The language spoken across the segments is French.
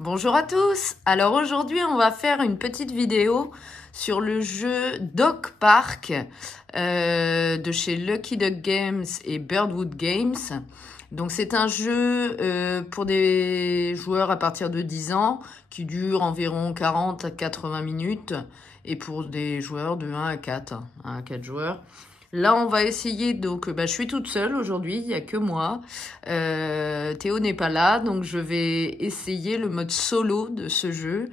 Bonjour à tous. Alors aujourd'hui, on va faire une petite vidéo sur le jeu Dog Park de chez Lucky Duck Games et Birdwood Games. Donc c'est un jeu pour des joueurs à partir de 10 ans qui dure environ 40 à 80 minutes et pour des joueurs de 1 à 4, 1 à 4 joueurs. Là, on va essayer, donc je suis toute seule aujourd'hui, il n'y a que moi. Théo n'est pas là, donc je vais essayer le mode solo de ce jeu.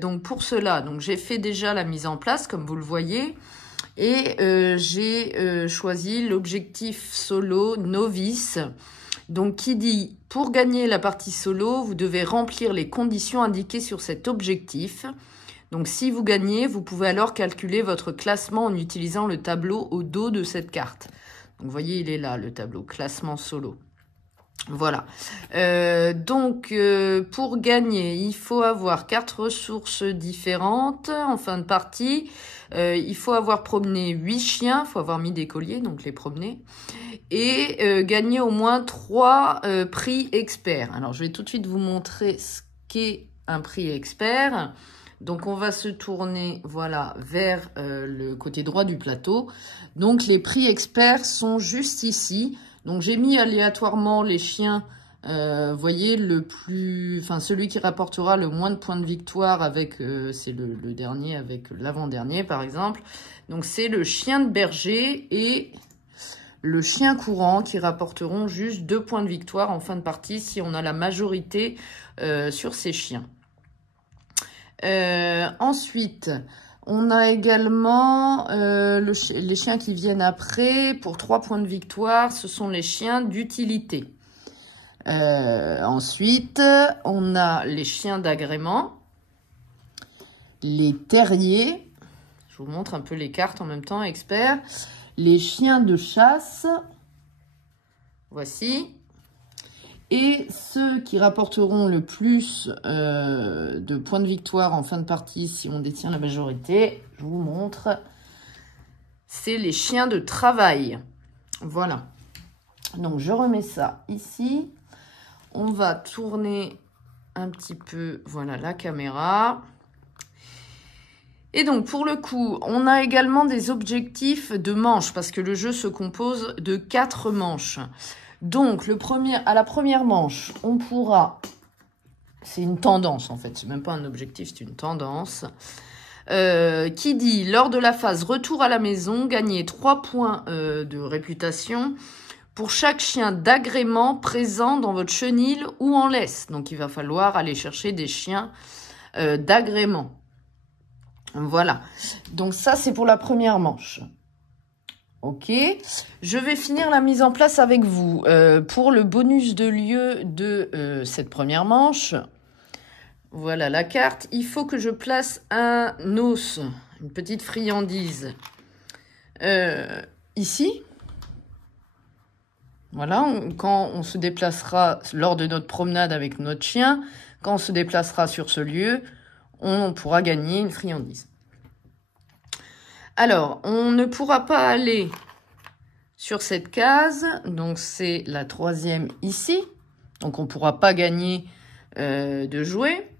Donc pour cela, j'ai fait déjà la mise en place, comme vous le voyez. Et j'ai choisi l'objectif solo novice. Donc qui dit, pour gagner la partie solo, vous devez remplir les conditions indiquées sur cet objectif. Donc, si vous gagnez, vous pouvez alors calculer votre classement en utilisant le tableau au dos de cette carte. Donc, vous voyez, il est là, le tableau classement solo. Voilà. Pour gagner, il faut avoir 4 ressources différentes en fin de partie. Il faut avoir promené 8 chiens, il faut avoir mis des colliers, donc les promener. Et gagner au moins 3 prix experts. Alors, je vais tout de suite vous montrer ce qu'est un prix expert. Donc, on va se tourner, voilà, vers le côté droit du plateau. Donc, les prix experts sont juste ici. Donc, j'ai mis aléatoirement les chiens, voyez, celui qui rapportera le moins de points de victoire avec, c'est le dernier avec l'avant-dernier, par exemple. Donc, c'est le chien de berger et le chien courant qui rapporteront juste 2 points de victoire en fin de partie si on a la majorité sur ces chiens. Ensuite, on a également les chiens qui viennent après pour 3 points de victoire. Ce sont les chiens d'utilité. Ensuite, on a les chiens d'agrément, les terriers. Je vous montre un peu les cartes en même temps, experts. Les chiens de chasse. Voici. Et ceux qui rapporteront le plus de points de victoire en fin de partie, si on détient la majorité, je vous montre, c'est les chiens de travail. Voilà. Donc, je remets ça ici. On va tourner un petit peu, voilà, la caméra. Et donc, pour le coup, on a également des objectifs de manches, parce que le jeu se compose de 4 manches. Donc, à la première manche, on pourra... C'est une tendance, en fait. C'est même pas un objectif, c'est une tendance. Qui dit, lors de la phase retour à la maison, gagner 3 points de réputation pour chaque chien d'agrément présent dans votre chenil ou en laisse. Donc, il va falloir aller chercher des chiens d'agrément. Voilà. Donc, ça, c'est pour la première manche. Ok, je vais finir la mise en place avec vous. Pour le bonus de lieu de cette première manche, voilà la carte. Il faut que je place un os, une petite friandise, ici. Voilà, quand on se déplacera lors de notre promenade avec notre chien, quand on se déplacera sur ce lieu, on pourra gagner une friandise. Alors, on ne pourra pas aller sur cette case, donc c'est la 3e ici. Donc, on ne pourra pas gagner de jouets.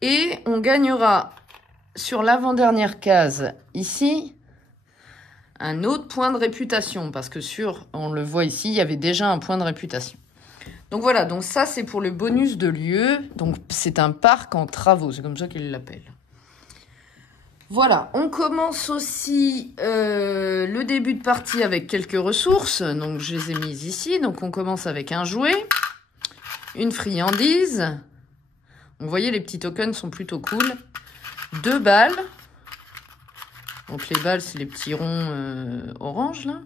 Et on gagnera sur l'avant-dernière case ici un autre point de réputation. Parce que on le voit ici, il y avait déjà un point de réputation. Donc voilà, donc ça c'est pour le bonus de lieu. Donc c'est un parc en travaux, c'est comme ça qu'ils l'appellent. Voilà, on commence aussi le début de partie avec quelques ressources. Donc, je les ai mises ici. Donc, on commence avec un jouet, une friandise. Vous voyez, les petits tokens sont plutôt cool. 2 balles. Donc, les balles, c'est les petits ronds orange, là.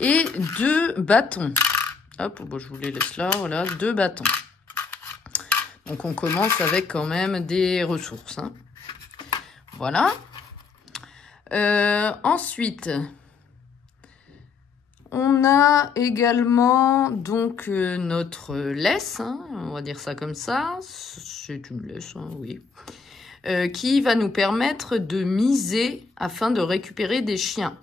Et 2 bâtons. Hop, bon, je vous les laisse là. Voilà, 2 bâtons. Donc, on commence avec quand même des ressources, hein. Voilà. Ensuite, on a également donc notre laisse, hein, on va dire ça comme ça. C'est une laisse, hein, oui. Qui va nous permettre de miser afin de récupérer des chiens.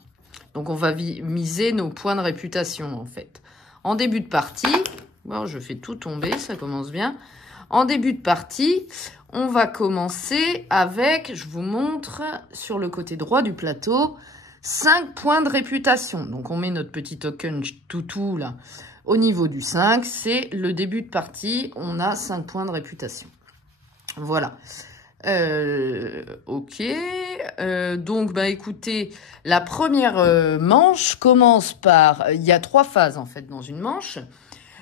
Donc, on va miser nos points de réputation, en fait. En début de partie, bon, je fais tout tomber, ça commence bien. En début de partie, on va commencer avec, je vous montre sur le côté droit du plateau, 5 points de réputation. Donc on met notre petit token toutou là au niveau du 5. C'est le début de partie, on a 5 points de réputation. Voilà. Ok. Donc, bah écoutez, la première manche commence par... Il y a 3 phases, en fait, dans une manche.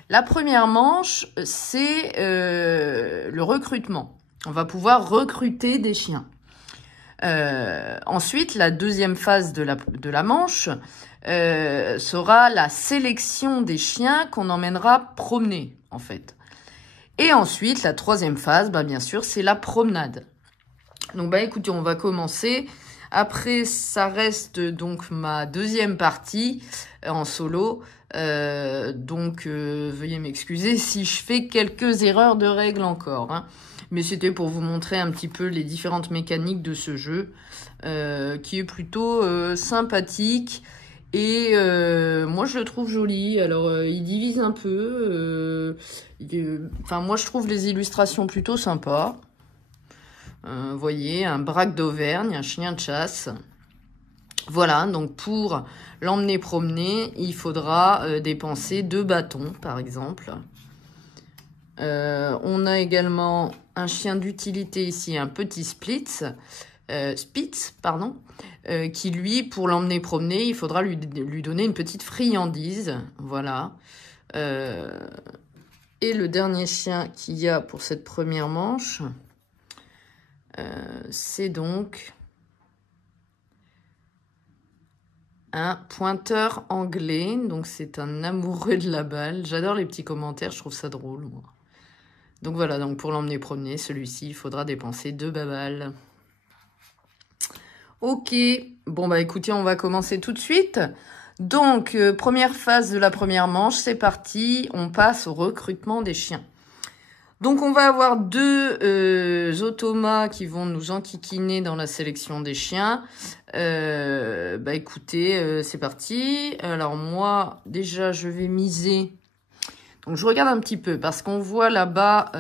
La première manche, c'est le recrutement. On va pouvoir recruter des chiens. Ensuite, la deuxième phase de la manche sera la sélection des chiens qu'on emmènera promener, en fait. Et ensuite, la troisième phase, bah, bien sûr, c'est la promenade. Donc, bah, écoutez, on va commencer. Après, ça reste donc ma deuxième partie en solo. Veuillez m'excuser si je fais quelques erreurs de règles encore. Hein. Mais c'était pour vous montrer un petit peu les différentes mécaniques de ce jeu, qui est plutôt sympathique. Et moi, je le trouve joli. Alors, il divise un peu. Moi, je trouve les illustrations plutôt sympas. Vous voyez, un braque d'Auvergne, un chien de chasse. Voilà, donc pour l'emmener promener, il faudra dépenser 2 bâtons, par exemple. On a également un chien d'utilité ici, un petit Spitz, qui lui, pour l'emmener promener, il faudra lui donner une petite friandise. Voilà. Et le dernier chien qu'il y a pour cette première manche, c'est donc un pointeur anglais. Donc, c'est un amoureux de la balle. J'adore les petits commentaires, je trouve ça drôle, moi. Donc, voilà, donc pour l'emmener promener, celui-ci, il faudra dépenser 2 babales. Ok, bon, bah écoutez, on va commencer tout de suite. Donc, première phase de la première manche, c'est parti. On passe au recrutement des chiens. Donc, on va avoir 2 automas qui vont nous enquiquiner dans la sélection des chiens. Bah écoutez, c'est parti. Alors moi, déjà, je vais miser. Donc, je regarde un petit peu parce qu'on voit là-bas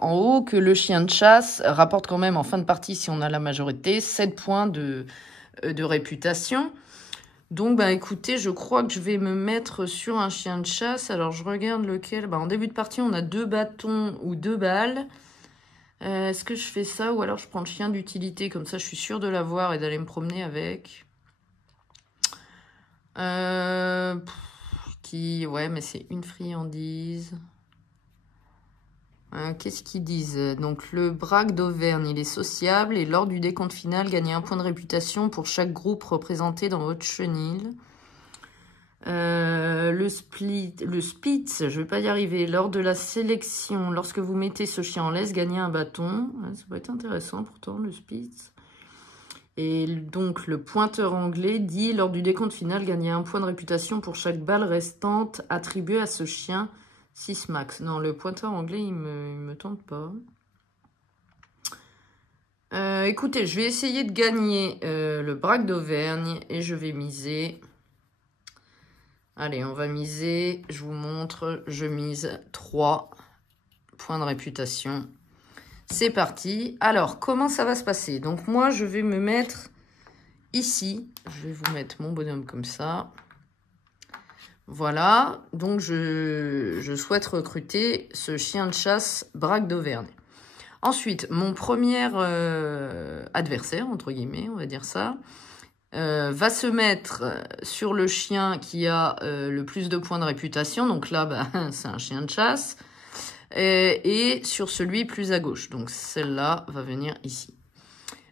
en haut que le chien de chasse rapporte quand même en fin de partie, si on a la majorité, 7 points de réputation. Donc, bah écoutez, je crois que je vais me mettre sur un chien de chasse. Alors, je regarde lequel. Bah, en début de partie, on a 2 bâtons ou 2 balles. Est-ce que je fais ça ou alors je prends le chien d'utilité? Comme ça, je suis sûre de l'avoir et d'aller me promener avec. Ouais, mais c'est une friandise. Qu'est-ce qu'ils disent? Donc, le braque d'Auvergne, il est sociable. Et lors du décompte final, gagnez 1 point de réputation pour chaque groupe représenté dans votre chenil. Le Spitz, je vais pas y arriver. Lors de la sélection, lorsque vous mettez ce chien en laisse, gagnez un bâton. Ça peut être intéressant pourtant, le Spitz. Et donc, le pointeur anglais dit, lors du décompte final, gagnez 1 point de réputation pour chaque balle restante attribuée à ce chien. 6 max. Non, le pointeur anglais, il me tente pas. Écoutez, je vais essayer de gagner le braque d'Auvergne et je vais miser. Allez, on va miser. Je vous montre. Je mise 3 points de réputation. C'est parti. Alors, comment ça va se passer? Donc, moi, je vais me mettre ici. Je vais vous mettre mon bonhomme comme ça. Voilà, donc je souhaite recruter ce chien de chasse braque d'Auvergne. Ensuite, mon premier adversaire, entre guillemets, on va dire ça, va se mettre sur le chien qui a le plus de points de réputation. Donc là, bah, c'est un chien de chasse. Et sur celui plus à gauche. Donc celle-là va venir ici.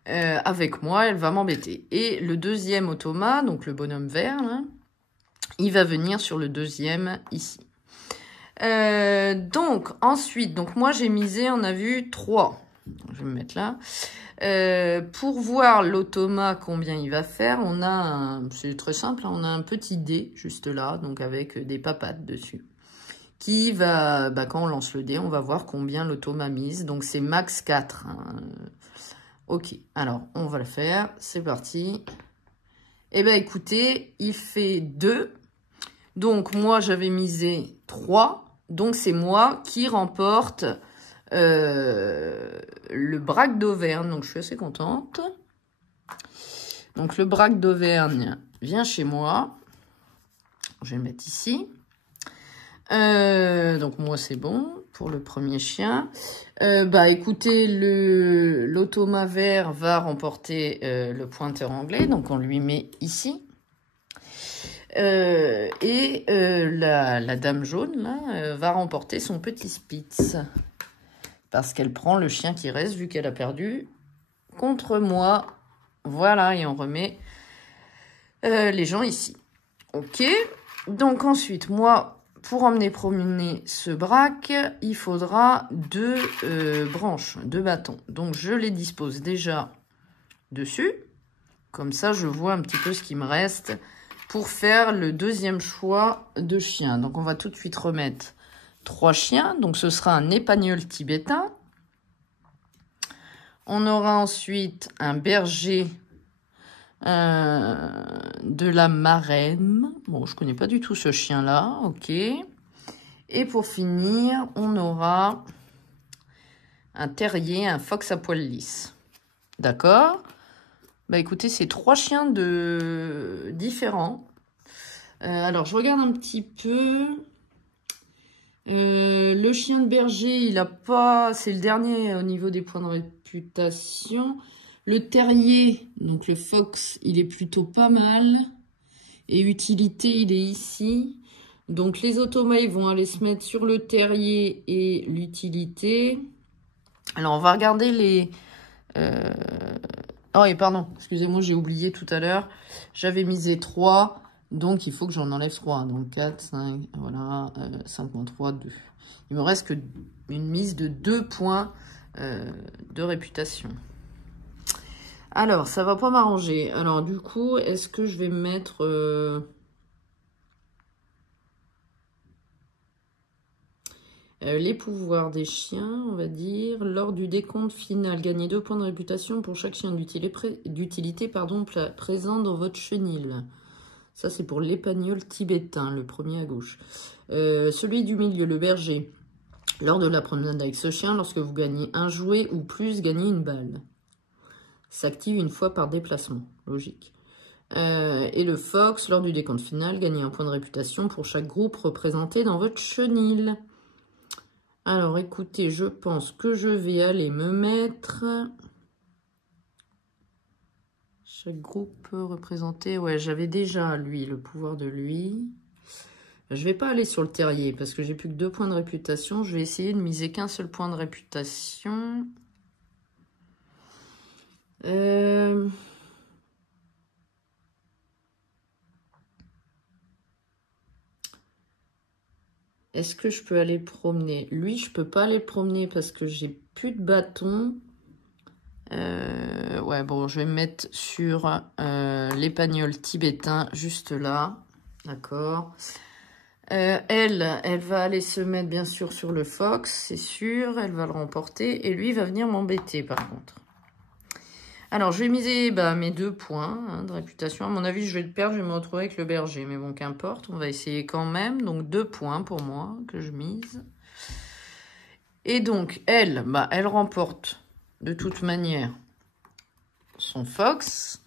Avec moi, elle va m'embêter. Et le deuxième automa, donc le bonhomme vert, là, il va venir sur le deuxième ici. Donc, ensuite, donc moi j'ai misé, on a vu 3. Je vais me mettre là. Pour voir l'automa, combien il va faire, on a c'est très simple, hein, on a un petit dé juste là, donc avec des papates dessus. Qui va, bah, quand on lance le dé, on va voir combien l'automa mise. Donc c'est max 4. Hein. Ok, alors on va le faire, c'est parti. Eh bien écoutez, il fait 2. Donc, moi, j'avais misé 3. Donc, c'est moi qui remporte le braque d'Auvergne. Donc, je suis assez contente. Donc, le braque d'Auvergne vient chez moi. Je vais le mettre ici. Donc, moi, c'est bon pour le premier chien. Écoutez, l'Automa vert va remporter le pointeur anglais. Donc, on lui met ici. La dame jaune, là, va remporter son petit Spitz. Parce qu'elle prend le chien qui reste, vu qu'elle a perdu contre moi. Voilà, et on remet les gens ici. Ok. Donc ensuite, moi, pour emmener promener ce braque, il faudra 2 branches, 2 bâtons. Donc je les dispose déjà dessus. Comme ça, je vois un petit peu ce qui me reste pour faire le deuxième choix de chien. Donc on va tout de suite remettre 3 chiens. Donc ce sera un épagnol tibétain. On aura ensuite un berger de la Marraine. Bon, je connais pas du tout ce chien-là. Ok. Et pour finir, on aura un terrier, un fox à poil lisse. D'accord? Bah écoutez, c'est 3 chiens différents. Alors, je regarde un petit peu. Le chien de berger, il a pas... C'est le dernier au niveau des points de réputation. Le terrier, donc le fox, il est plutôt pas mal. Et utilité, il est ici. Donc les automas, ils vont aller se mettre sur le terrier et l'utilité. Alors, on va regarder les... Oh, et pardon, excusez-moi, j'ai oublié tout à l'heure. J'avais misé 3, donc il faut que j'en enlève 3. Donc 4, 5, voilà, 5 moins 3, 2. Il me reste qu'une mise de 2 points de réputation. Alors, ça va pas m'arranger. Alors, du coup, est-ce que je vais mettre... les pouvoirs des chiens, on va dire. Lors du décompte final, gagnez 2 points de réputation pour chaque chien d'utilité présent dans votre chenil. Ça, c'est pour l'épagnol tibétain, le premier à gauche. Celui du milieu, le berger. Lors de la promenade avec ce chien, lorsque vous gagnez un jouet ou plus, gagnez une balle. S'active une fois par déplacement, logique. Et le fox, lors du décompte final, gagnez un point de réputation pour chaque groupe représenté dans votre chenil. Alors, écoutez, je pense que je vais aller me mettre... Chaque groupe représenté... Ouais, j'avais déjà, lui, le pouvoir de lui. Je vais pas aller sur le terrier, parce que j'ai plus que 2 points de réputation. Je vais essayer de miser qu'un seul point de réputation. Est-ce que je peux aller promener? Lui, je peux pas aller promener parce que j'ai plus de bâton. Ouais, bon, je vais me mettre sur l'épagnol tibétain, juste là. D'accord. Elle va aller se mettre, bien sûr, sur le fox, c'est sûr. Elle va le remporter. Et lui, va venir m'embêter, par contre. Alors, je vais miser mes 2 points de réputation. À mon avis, je vais le perdre. Je vais me retrouver avec le berger. Mais bon, qu'importe. On va essayer quand même. Donc, 2 points pour moi que je mise. Et donc, elle remporte de toute manière son fox.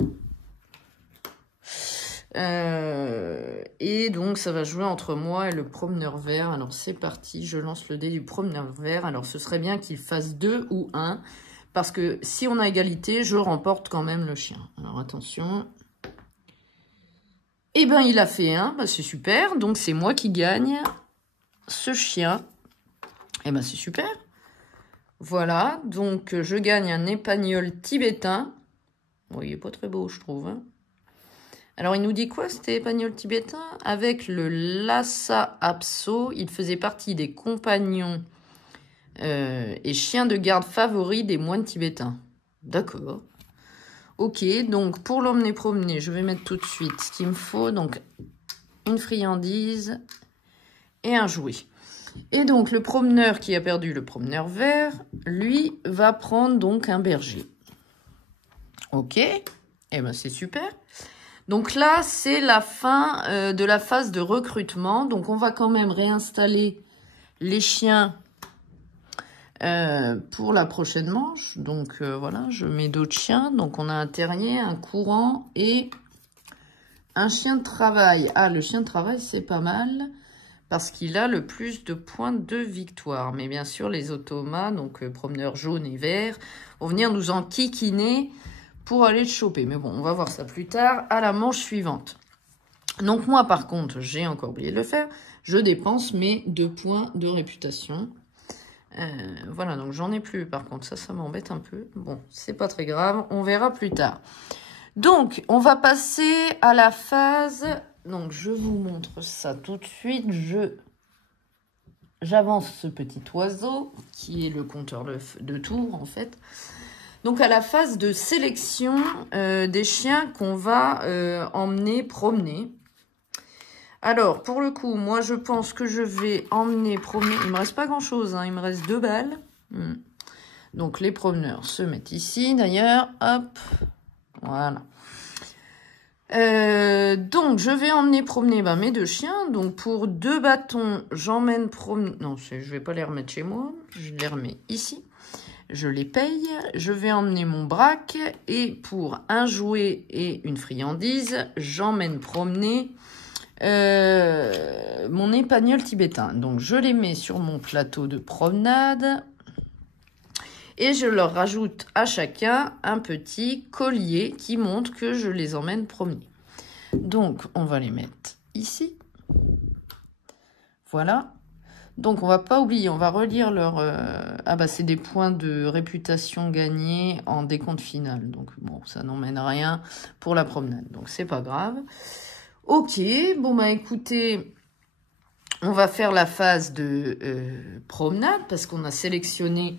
Et donc, ça va jouer entre moi et le promeneur vert. Alors, c'est parti. Je lance le dé du promeneur vert. Alors, ce serait bien qu'il fasse 2 ou 1. Parce que si on a égalité, je remporte quand même le chien. Alors, attention. Eh ben, il a fait 1. C'est super. Donc, c'est moi qui gagne ce chien. Eh ben, c'est super. Voilà. Donc, je gagne un épagnol tibétain. Bon, il est pas très beau, je trouve. Hein. Alors, il nous dit quoi, cet épagnol tibétain? Avec le Lhasa Apso, il faisait partie des compagnons et chiens de garde favoris des moines tibétains. D'accord. Ok, donc pour l'emmener promener, je vais mettre tout de suite ce qu'il me faut. Donc, une friandise et un jouet. Et donc, le promeneur qui a perdu, le promeneur vert, lui, va prendre donc un berger. Ok, eh ben c'est super. Donc là, c'est la fin de la phase de recrutement. Donc, on va quand même réinstaller les chiens pour la prochaine manche. Donc voilà, je mets d'autres chiens. Donc on a un terrier, un courant et un chien de travail. Ah, le chien de travail, c'est pas mal parce qu'il a le plus de points de victoire. Mais bien sûr, les automas, donc promeneurs jaunes et verts, vont venir nous enquiquiner pour aller le choper. Mais bon, on va voir ça plus tard à la manche suivante. Donc moi, par contre, j'ai encore oublié de le faire. Je dépense mes 2 points de réputation. Voilà, donc j'en ai plus. Par contre, ça m'embête un peu. Bon, c'est pas très grave. On verra plus tard. Donc, on va passer à la phase... Donc, je vous montre ça tout de suite. J'avance ce petit oiseau, qui est le compteur de tours, en fait. Donc, à la phase de sélection des chiens qu'on va emmener promener. Alors, pour le coup, moi, je pense que je vais emmener promener... Il me reste pas grand-chose, hein, il me reste 2 balles. Donc, les promeneurs se mettent ici, d'ailleurs. Hop, voilà. Donc, je vais emmener promener mes 2 chiens. Donc, pour 2 bâtons, j'emmène promener... Non, je vais pas les remettre chez moi. Je les remets ici. Je les paye. Je vais emmener mon braque. Et pour un jouet et une friandise, j'emmène promener... mon épagnol tibétain. Donc, je les mets sur mon plateau de promenade et je leur rajoute à chacun un petit collier qui montre que je les emmène promener. Donc, on va les mettre ici. Voilà. Donc, on va pas oublier, on va relire leur... Ah bah, c'est des points de réputation gagnés en décompte final. Donc, bon, ça n'emmène rien pour la promenade. Donc, c'est pas grave. Ok, bon bah écoutez, on va faire la phase de promenade parce qu'on a sélectionné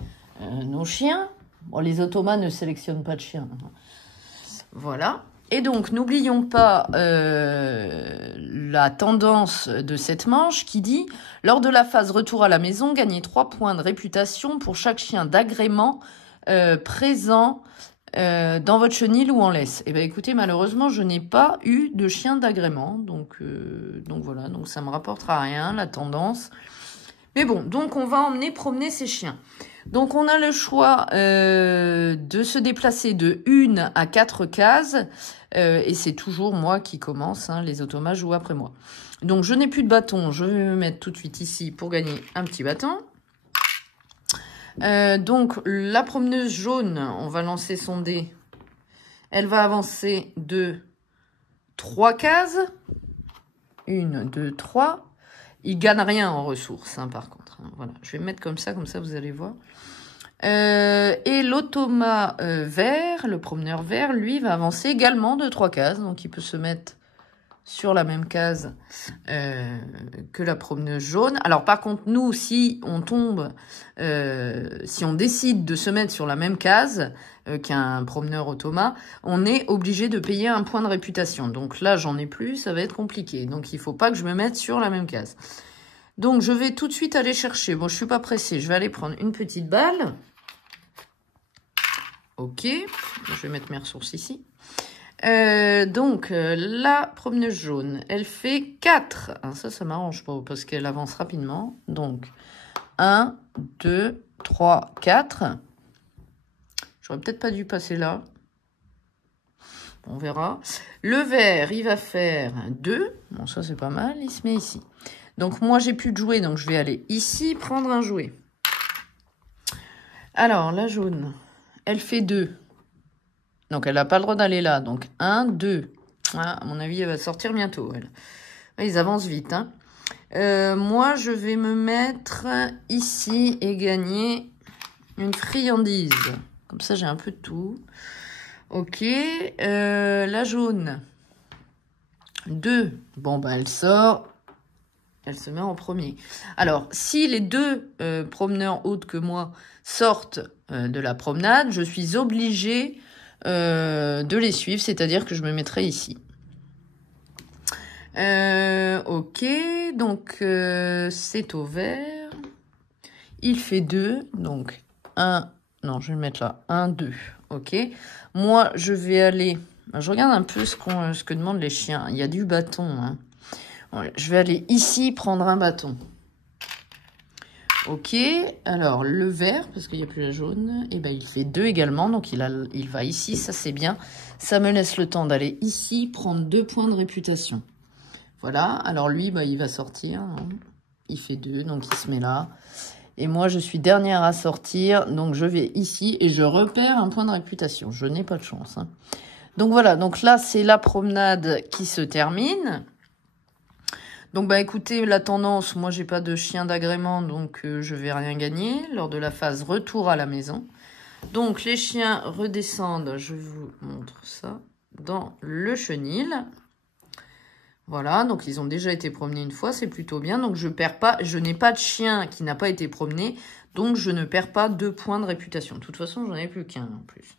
nos chiens. Bon, les automas ne sélectionnent pas de chiens. Voilà. Et donc, n'oublions pas la tendance de cette manche qui dit « Lors de la phase retour à la maison, gagnez 3 points de réputation pour chaque chien d'agrément présent dans votre chenil ou en laisse. » Eh bien, écoutez, malheureusement, je n'ai pas eu de chien d'agrément. Donc voilà, donc ça me rapportera rien, la tendance. Mais bon, donc on va emmener promener ces chiens. Donc, on a le choix de se déplacer de 1 à 4 cases. Et c'est toujours moi qui commence. Hein, les automas jouent après moi. Donc, je n'ai plus de bâton. Je vais me mettre tout de suite ici pour gagner un petit bâton. Donc, la promeneuse jaune, on va lancer son dé. Elle va avancer de 3 cases. 1, 2, 3. Il gagne rien en ressources, hein, par contre. Voilà, je vais me mettre comme ça vous allez voir. Et l'automa vert, le promeneur vert, lui, va avancer également de 3 cases. Donc, il peut se mettre sur la même case que la promeneuse jaune. Alors, par contre, nous, si on tombe, si on décide de se mettre sur la même case qu'un promeneur automa, on est obligé de payer un point de réputation. Donc là, j'en ai plus, ça va être compliqué. Donc, il faut pas que je me mette sur la même case. Donc, je vais tout de suite aller chercher. Bon, je suis pas pressée. Je vais aller prendre une petite balle. Ok. Je vais mettre mes ressources ici. Donc, la promeneuse jaune, elle fait 4. Ah, ça m'arrange pas parce qu'elle avance rapidement. Donc, 1, 2, 3, 4. J'aurais peut-être pas dû passer là. On verra. Le vert, il va faire 2. Bon, ça, c'est pas mal. Il se met ici. Donc, moi, j'ai plus de jouets. Donc, je vais aller ici prendre un jouet. Alors, la jaune, elle fait 2. Donc, elle n'a pas le droit d'aller là. Donc, 1, 2. Voilà, à mon avis, elle va sortir bientôt. Elle. Ils avancent vite. Hein. Moi, je vais me mettre ici et gagner une friandise. Comme ça, j'ai un peu de tout. Ok. La jaune. 2. Bon, bah, elle sort. Elle se met en premier. Alors, si les 2 promeneurs autres que moi sortent de la promenade, je suis obligée de les suivre, c'est-à-dire que je me mettrai ici. Ok, donc c'est au vert. Il fait 2, donc 1, non, je vais le mettre là, 1, 2, ok. Moi, je vais aller, je regarde un peu ce que demandent les chiens. Il y a du bâton, hein. Voilà, je vais aller ici prendre un bâton. Ok, alors le vert, parce qu'il n'y a plus la jaune, et ben il fait 2 également, donc il va ici, ça c'est bien. Ça me laisse le temps d'aller ici, prendre 2 points de réputation. Voilà, alors lui, bah, il va sortir, hein. Il fait 2, donc il se met là. Et moi, je suis dernière à sortir, donc je vais ici et je repère un point de réputation. Je n'ai pas de chance, hein. Donc voilà, donc là, c'est la promenade qui se termine. Donc, bah écoutez, la tendance, moi, j'ai pas de chien d'agrément, donc je vais rien gagner lors de la phase retour à la maison. Donc, les chiens redescendent, je vous montre ça, dans le chenil. Voilà, donc ils ont déjà été promenés une fois, c'est plutôt bien. Donc, je perds pas, je n'ai pas de chien qui n'a pas été promené, donc je ne perds pas 2 points de réputation. De toute façon, j'en ai plus qu'un en plus.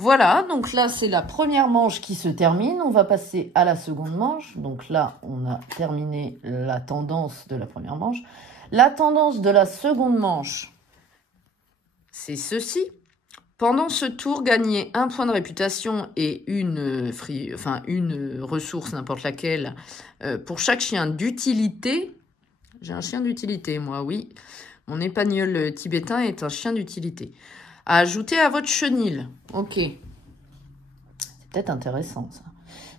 Voilà, donc là, c'est la première manche qui se termine. On va passer à la seconde manche. Donc là, on a terminé la tendance de la première manche. La tendance de la seconde manche, c'est ceci. Pendant ce tour, gagnez 1 point de réputation et une ressource, n'importe laquelle, pour chaque chien d'utilité. J'ai un chien d'utilité, moi, oui. Mon épagnol tibétain est un chien d'utilité. À ajouter à votre chenil. Ok. C'est peut-être intéressant, ça.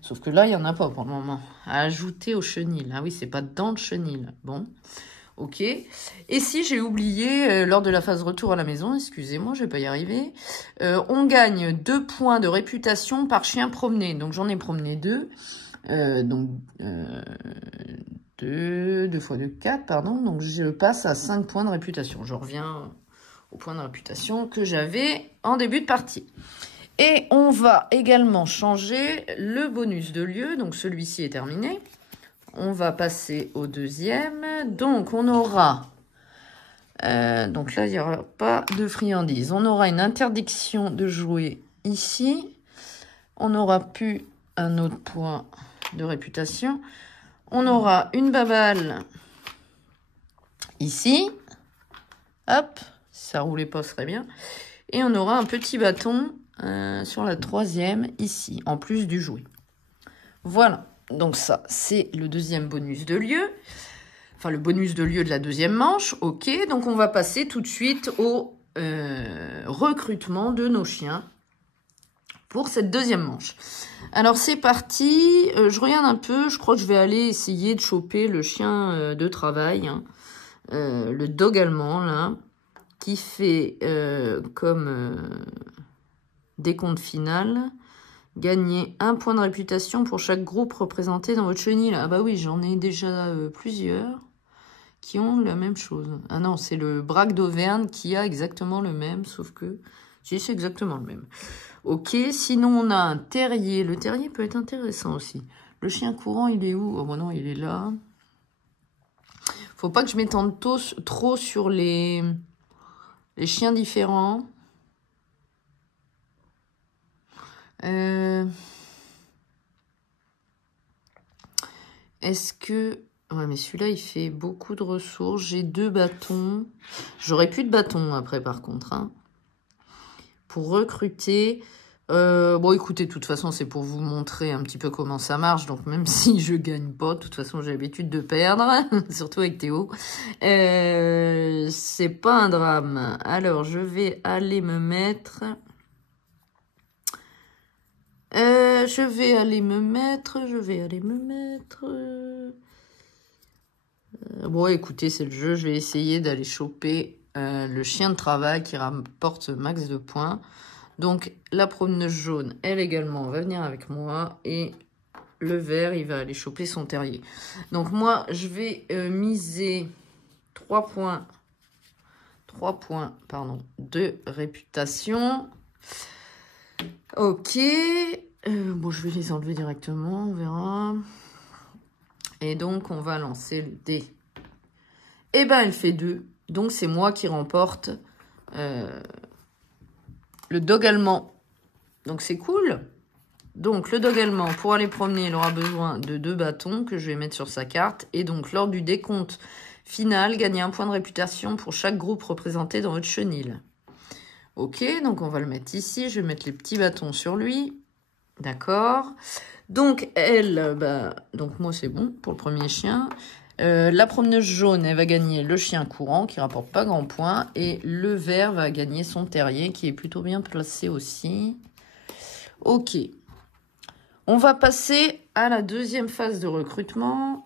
Sauf que là, il n'y en a pas pour le moment. À ajouter au chenil. Ah oui, c'est pas dans le chenil. Bon. Ok. Et si j'ai oublié, lors de la phase retour à la maison, excusez-moi, je vais pas y arriver, on gagne 2 points de réputation par chien promené. Donc, j'en ai promené 2. Donc, 2 fois 2, 4, pardon. Donc, je passe à 5 points de réputation. Je reviens au point de réputation que j'avais en début de partie. Et on va également changer le bonus de lieu. Donc, celui-ci est terminé. On va passer au deuxième. Donc, on aura... donc là, il n'y aura pas de friandises. On aura une interdiction de jouer ici. On n'aura plus un autre point de réputation. On aura une baballe ici. Hop, si ça roulait pas, ce serait bien. Et on aura un petit bâton sur la troisième ici, en plus du jouet. Voilà, donc ça, c'est le deuxième bonus de lieu. Enfin, le bonus de lieu de la deuxième manche. Ok, donc on va passer tout de suite au recrutement de nos chiens pour cette deuxième manche. Alors, c'est parti. Je regarde un peu. Je crois que je vais aller essayer de choper le chien de travail, hein. Le dog allemand, là, qui fait comme décompte final. Gagner 1 point de réputation pour chaque groupe représenté dans votre chenil. Ah bah oui, j'en ai déjà plusieurs qui ont la même chose. Ah non, c'est le braque d'Auvergne qui a exactement le même, sauf que... Si, c'est exactement le même. Ok, sinon on a un terrier. Le terrier peut être intéressant aussi. Le chien courant, il est où? Oh bon non, il est là. Faut pas que je m'étende trop sur les chiens différents. Est-ce que... Ouais, mais celui-là, il fait beaucoup de ressources. J'ai 2 bâtons. J'aurais plus de bâtons après, par contre, hein. Pour recruter... bon, écoutez, de toute façon, c'est pour vous montrer un petit peu comment ça marche. Donc, même si je gagne pas, de toute façon, j'ai l'habitude de perdre. Surtout avec Théo. C'est pas un drame. Alors, je vais aller me mettre... je vais aller me mettre... Bon, écoutez, c'est le jeu. Je vais essayer d'aller choper le chien de travail qui rapporte max de points. Donc, la promeneuse jaune, elle également, va venir avec moi. Et le vert, il va aller choper son terrier. Donc, moi, je vais miser 3 points de réputation. Ok. Bon, je vais les enlever directement, on verra. Et donc, on va lancer le dé. Eh ben, elle fait 2. Donc, c'est moi qui remporte le dog allemand. Donc, c'est cool. Donc, le dog allemand, pour aller promener, il aura besoin de 2 bâtons que je vais mettre sur sa carte. Et donc, lors du décompte final, gagnez 1 point de réputation pour chaque groupe représenté dans votre chenil. Ok, donc on va le mettre ici. Je vais mettre les petits bâtons sur lui. D'accord. Donc, elle, bah, donc moi, c'est bon pour le premier chien. La promeneuse jaune, elle va gagner le chien courant qui rapporte pas grand point. Et le vert va gagner son terrier qui est plutôt bien placé aussi. Ok. On va passer à la deuxième phase de recrutement.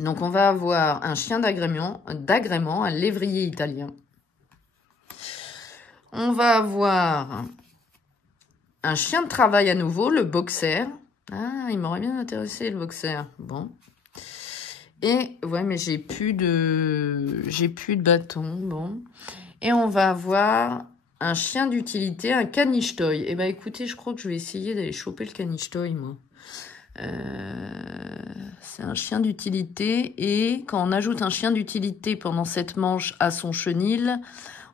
Donc, on va avoir un chien d'agrément, un lévrier italien. On va avoir un chien de travail à nouveau, le boxer. Ah, il m'aurait bien intéressé, le boxer. Bon. Et, ouais, mais j'ai plus de bâton. Bon. Et on va avoir un chien d'utilité, un caniche toy. Eh ben, écoutez, je crois que je vais essayer d'aller choper le caniche toy, moi. C'est un chien d'utilité. Et quand on ajoute un chien d'utilité pendant cette manche à son chenil,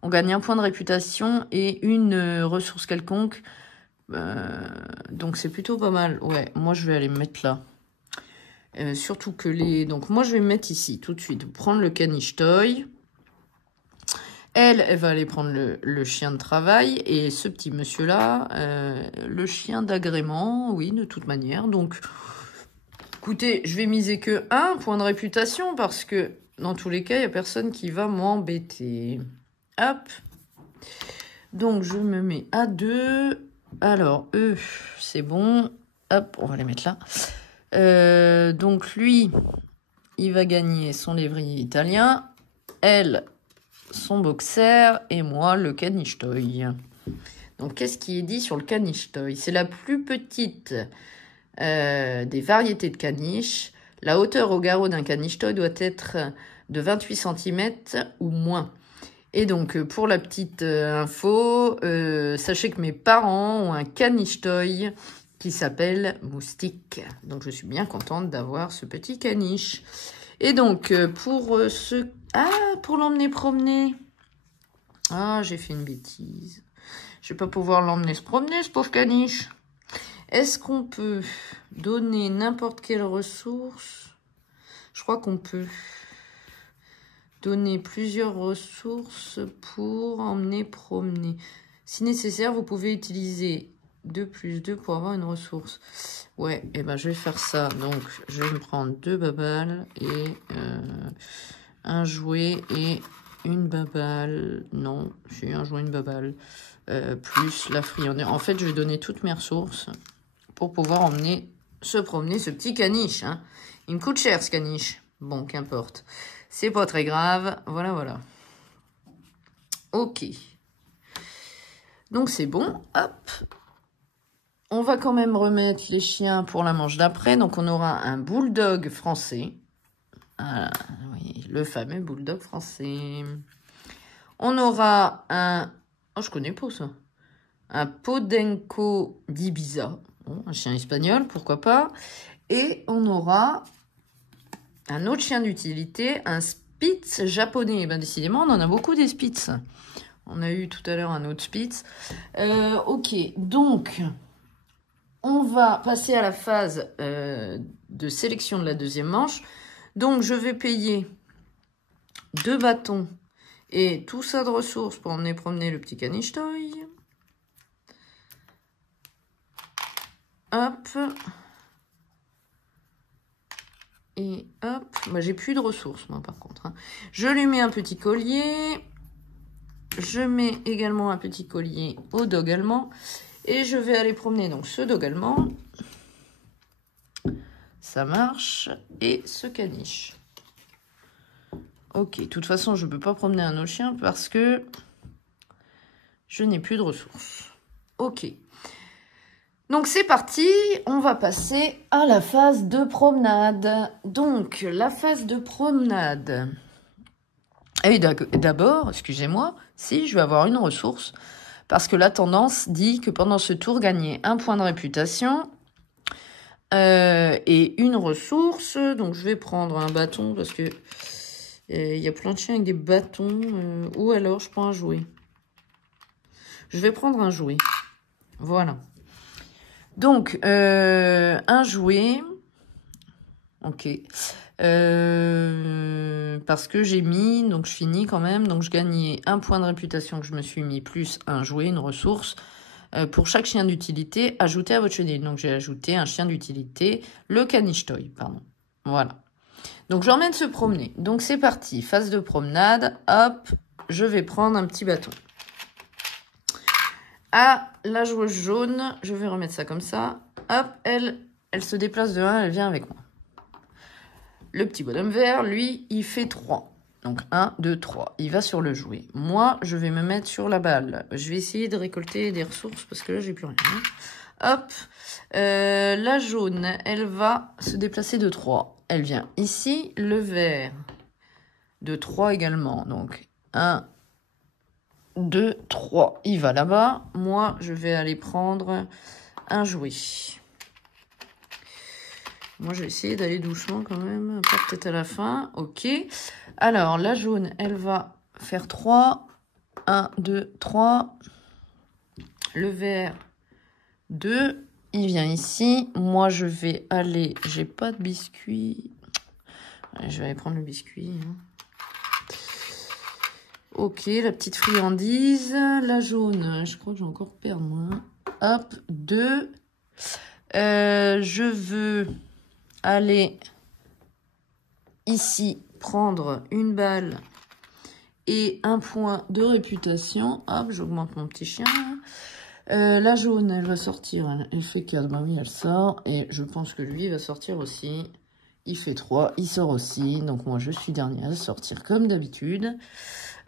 on gagne un point de réputation et une ressource quelconque. Donc, c'est plutôt pas mal. Ouais, moi, je vais aller me mettre là. Surtout que les... Donc, moi, je vais me mettre ici, tout de suite. Prendre le caniche toy. Elle va aller prendre le chien de travail. Et ce petit monsieur-là, le chien d'agrément, oui, de toute manière. Donc, écoutez, je vais miser que 1 point de réputation parce que, dans tous les cas, il n'y a personne qui va m'embêter. Hop. Donc, je me mets à 2. Alors, eux, c'est bon. Hop, on va les mettre là. Donc, lui, il va gagner son lévrier italien. Elle, son boxer. Et moi, le caniche toy. Donc, qu'est-ce qui est dit sur le caniche toy? C'est la plus petite des variétés de caniches. La hauteur au garrot d'un caniche toy doit être de 28 cm ou moins. Et donc, pour la petite info, sachez que mes parents ont un caniche toy qui s'appelle Moustique. Donc, je suis bien contente d'avoir ce petit caniche. Et donc, pour pour l'emmener promener. Ah, j'ai fait une bêtise. Je vais pas pouvoir l'emmener se promener, ce pauvre caniche. Est-ce qu'on peut donner n'importe quelle ressource? Je crois qu'on peut donner plusieurs ressources pour emmener promener. Si nécessaire, vous pouvez utiliser 2 plus 2 pour avoir une ressource. Ouais, et ben je vais faire ça. Donc, je vais me prendre 2 babales et un jouet et une babale. Non, j'ai un jouet, une babale. Plus la friandise. En fait, je vais donner toutes mes ressources pour pouvoir emmener se promener ce petit caniche. Hein. Il me coûte cher, ce caniche. Bon, qu'importe. C'est pas très grave. Voilà, voilà. Ok. Donc, c'est bon. Hop. On va quand même remettre les chiens pour la manche d'après. Donc, on aura un bulldog français. Voilà, oui, le fameux bulldog français. On aura un... Oh, je connais pas ça. Un Podenco d'Ibiza. Bon, un chien espagnol, pourquoi pas. Et on aura un autre chien d'utilité, un Spitz japonais. Ben, décidément, on en a beaucoup des Spitz. On a eu tout à l'heure un autre Spitz. Ok, donc... On va passer à la phase de sélection de la deuxième manche. Donc, je vais payer 2 bâtons et tout ça de ressources pour emmener promener le petit caniche toy. Hop. Et hop. Bah, j'ai plus de ressources, moi, par contre. Hein. Je lui mets un petit collier. Je mets également un petit collier au dog allemand. Et je vais aller promener donc ce dog allemand. Ça marche. Et ce caniche. Ok, de toute façon, je ne peux pas promener un autre chien parce que je n'ai plus de ressources. Ok. Donc, c'est parti. On va passer à la phase de promenade. Donc, la phase de promenade. Et d'abord, excusez-moi, si je vais avoir une ressource... Parce que la tendance dit que pendant ce tour, gagner 1 point de réputation et une ressource. Donc, je vais prendre un bâton parce que il y a plein de chiens avec des bâtons. Ou alors, je prends un jouet. Je vais prendre un jouet. Voilà. Donc, un jouet. Ok. Parce que j'ai mis, donc je finis quand même, donc je gagnais 1 point de réputation que je me suis mis, plus un jouet, une ressource, pour chaque chien d'utilité ajouté à votre chenil. Donc j'ai ajouté un chien d'utilité, le caniche toy, pardon. Voilà. Donc, je l'emmène se promener. Donc, c'est parti. Phase de promenade. Hop, je vais prendre un petit bâton. Ah, la joueuse jaune, je vais remettre ça comme ça. Hop, elle se déplace de 1, elle vient avec moi. Le petit bonhomme vert, lui, il fait 3. Donc 1, 2, 3. Il va sur le jouet. Moi, je vais me mettre sur la balle. Je vais essayer de récolter des ressources parce que là, j'ai plus rien. Hop, la jaune, elle va se déplacer de 3. Elle vient ici. Le vert, de 3 également. Donc 1, 2, 3. Il va là-bas. Moi, je vais aller prendre un jouet. Moi, je vais essayer d'aller doucement quand même. Pas peut-être à la fin. Ok. Alors, la jaune, elle va faire 3. 1, 2, 3. Le vert, 2. Il vient ici. Moi, je vais aller... J'ai pas de biscuit. Je vais aller prendre le biscuit. Ok, la petite friandise. La jaune, je crois que je vais encore perdre, moi. Hop, 2. Je veux aller ici prendre une balle et un point de réputation. Hop, j'augmente mon petit chien. La jaune, elle va sortir. Elle fait 4. Bah oui, elle sort. Et je pense que lui va sortir aussi. Il fait 3. Il sort aussi. Donc moi, je suis dernière à sortir comme d'habitude.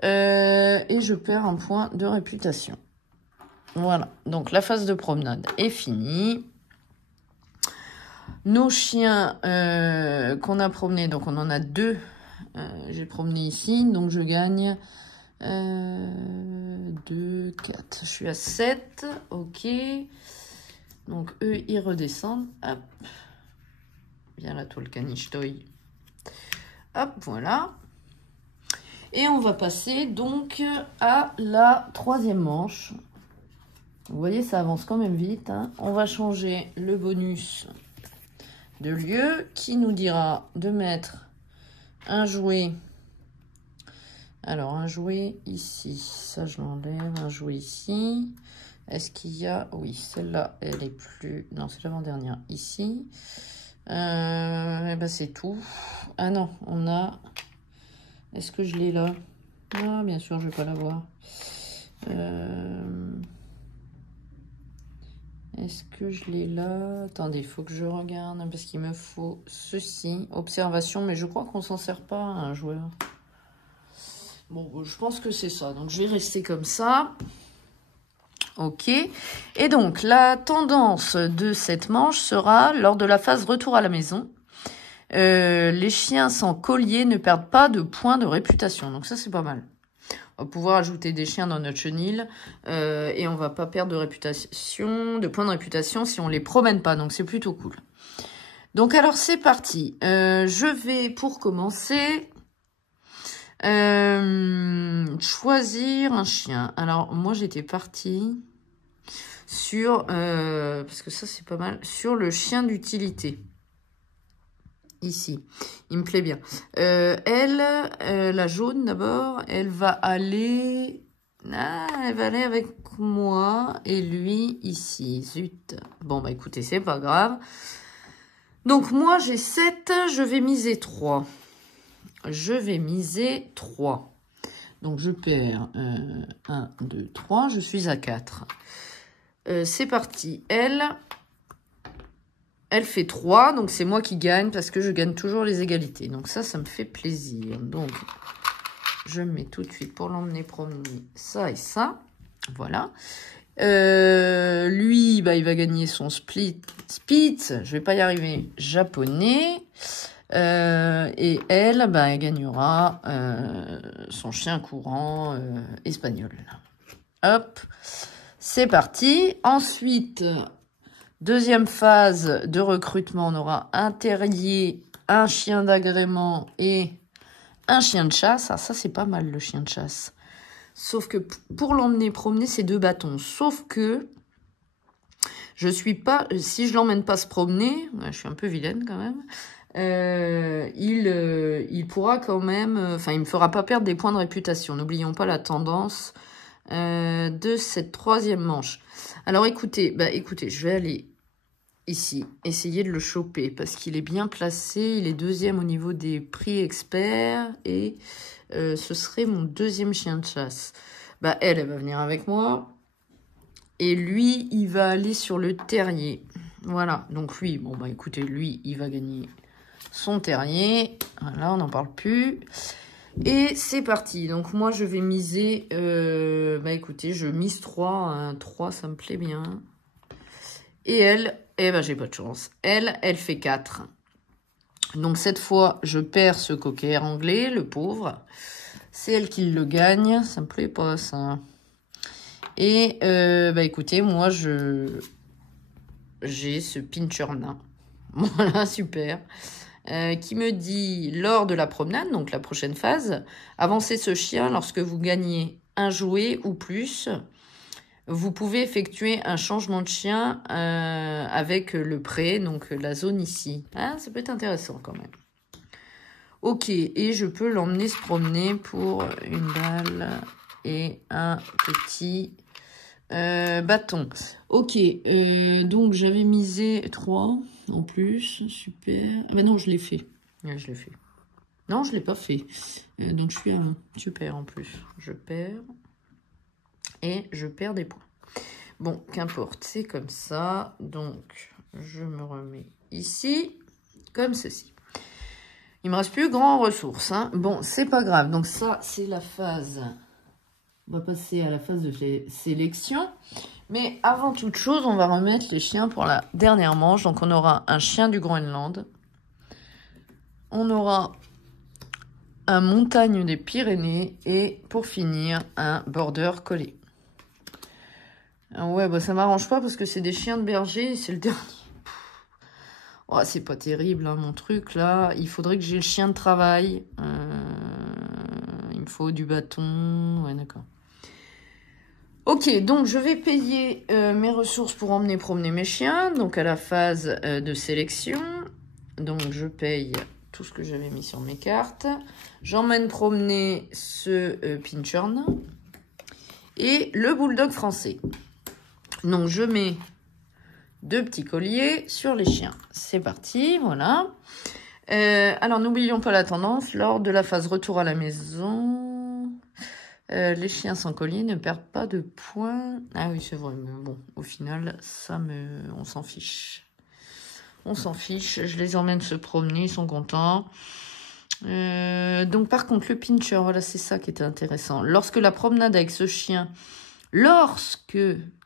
Et je perds un point de réputation. Voilà. Donc la phase de promenade est finie. Nos chiens qu'on a promenés, donc on en a 2. J'ai promené ici, donc je gagne 2, 4. Je suis à 7, ok. Donc eux, ils redescendent. Hop. Viens là, toi, le caniche toy. Hop, voilà. Et on va passer donc à la 3e manche. Vous voyez, ça avance quand même vite. Hein. On va changer le bonus de lieu qui nous dira de mettre un jouet. Alors, un jouet ici. Ça, je l'enlève. Un jouet ici. Est-ce qu'il y a... Oui, celle-là, elle est plus... Non, c'est l'avant-dernière. Ici. Eh ben, c'est tout. Ah non, on a... Est-ce que je l'ai là? Ah, bien sûr, je vais pas l'avoir. Est-ce que je l'ai là? Attendez, il faut que je regarde, hein, parce qu'il me faut ceci. Observation, mais je crois qu'on s'en sert pas, un joueur. Bon, je pense que c'est ça. Donc, je vais rester comme ça. Ok. Et donc, la tendance de cette manche sera, lors de la phase retour à la maison, les chiens sans collier ne perdent pas de points de réputation. Donc ça, c'est pas mal. On va pouvoir ajouter des chiens dans notre chenil et on va pas perdre de réputation, de points de réputation si on les promène pas. Donc c'est plutôt cool. Donc alors c'est parti. Je vais pour commencer choisir un chien. Alors moi j'étais partie sur parce que ça c'est pas mal, sur le chien d'utilité. Ici, il me plaît bien. La jaune d'abord, elle va aller avec moi et lui ici. Zut. Bon, bah écoutez, c'est pas grave. Donc moi, j'ai 7, je vais miser 3. Je vais miser 3. Donc je perds 1, 2, 3, je suis à 4. C'est parti. Elle fait 3, donc c'est moi qui gagne parce que je gagne toujours les égalités. Donc ça me fait plaisir. Donc, je mets tout de suite pour l'emmener promener ça et ça. Voilà. Lui, bah, il va gagner son Spitz. Je vais pas y arriver. Japonais. Et elle, bah, elle gagnera son chien courant espagnol. Hop. C'est parti. Ensuite... Deuxième phase de recrutement, on aura un terrier, un chien d'agrément et un chien de chasse. Ah, ça, c'est pas mal, le chien de chasse. Sauf que pour l'emmener promener, c'est 2 bâtons. Sauf que je suis pas... Si je l'emmène pas se promener, je suis un peu vilaine quand même, il pourra quand même... Enfin, il me fera pas perdre des points de réputation. N'oublions pas la tendance de cette 3e manche. Alors, écoutez, je vais aller... ici. Essayez de le choper parce qu'il est bien placé. Il est deuxième au niveau des prix experts. Et ce serait mon deuxième chien de chasse. Bah, elle va venir avec moi. Et lui, il va aller sur le terrier. Voilà. Donc lui, bon bah écoutez, lui, il va gagner son terrier. Voilà, on n'en parle plus. Et c'est parti. Donc moi, je vais miser... bah écoutez, je mise 3. 3, ça me plaît bien. Et elle, eh ben j'ai pas de chance. Elle fait 4. Donc cette fois, je perds ce cocker anglais, le pauvre. C'est elle qui le gagne. Ça me plaît pas, ça. Et bah écoutez, moi, j'ai ce pincher nain. Voilà, super. Qui me dit, lors de la promenade, donc la prochaine phase, avancez ce chien lorsque vous gagnez un jouet ou plus. Vous pouvez effectuer un changement de chien avec le pré, donc la zone ici. Ah, ça peut être intéressant quand même. Ok, et je peux l'emmener se promener pour une balle et un petit bâton. Ok, donc j'avais misé 3 en plus, super. Ah ben non, je l'ai fait. Ouais, je l'ai fait. Non, je ne l'ai pas fait. Donc je suis à 1. Super en plus. Je perds. Et je perds des points. Bon, qu'importe, c'est comme ça. Donc, je me remets ici, comme ceci. Il me reste plus grand ressources. Hein. Bon, c'est pas grave. Donc ça, c'est la phase. On va passer à la phase de sélection. Mais avant toute chose, on va remettre les chiens pour la dernière manche. Donc on aura un chien du Groenland. On aura un montagne des Pyrénées. Et pour finir, un border collé. Ouais, bah ça m'arrange pas parce que c'est des chiens de berger et c'est le dernier. Oh, c'est pas terrible, hein, mon truc, là. Il faudrait que j'ai le chien de travail. Il me faut du bâton. Ouais, d'accord. Ok, donc je vais payer mes ressources pour emmener promener mes chiens. Donc à la phase de sélection. Donc je paye tout ce que j'avais mis sur mes cartes. J'emmène promener ce pinchern et le bulldog français. Donc, je mets 2 petits colliers sur les chiens. C'est parti, voilà. Alors, n'oublions pas la tendance. Lors de la phase retour à la maison, les chiens sans collier ne perdent pas de points. Ah oui, c'est vrai, mais bon, au final, on s'en fiche. On s'en fiche. Je les emmène se promener, ils sont contents. Donc, par contre, le pincher, voilà, c'est ça qui était intéressant. Lorsque la promenade avec ce chien...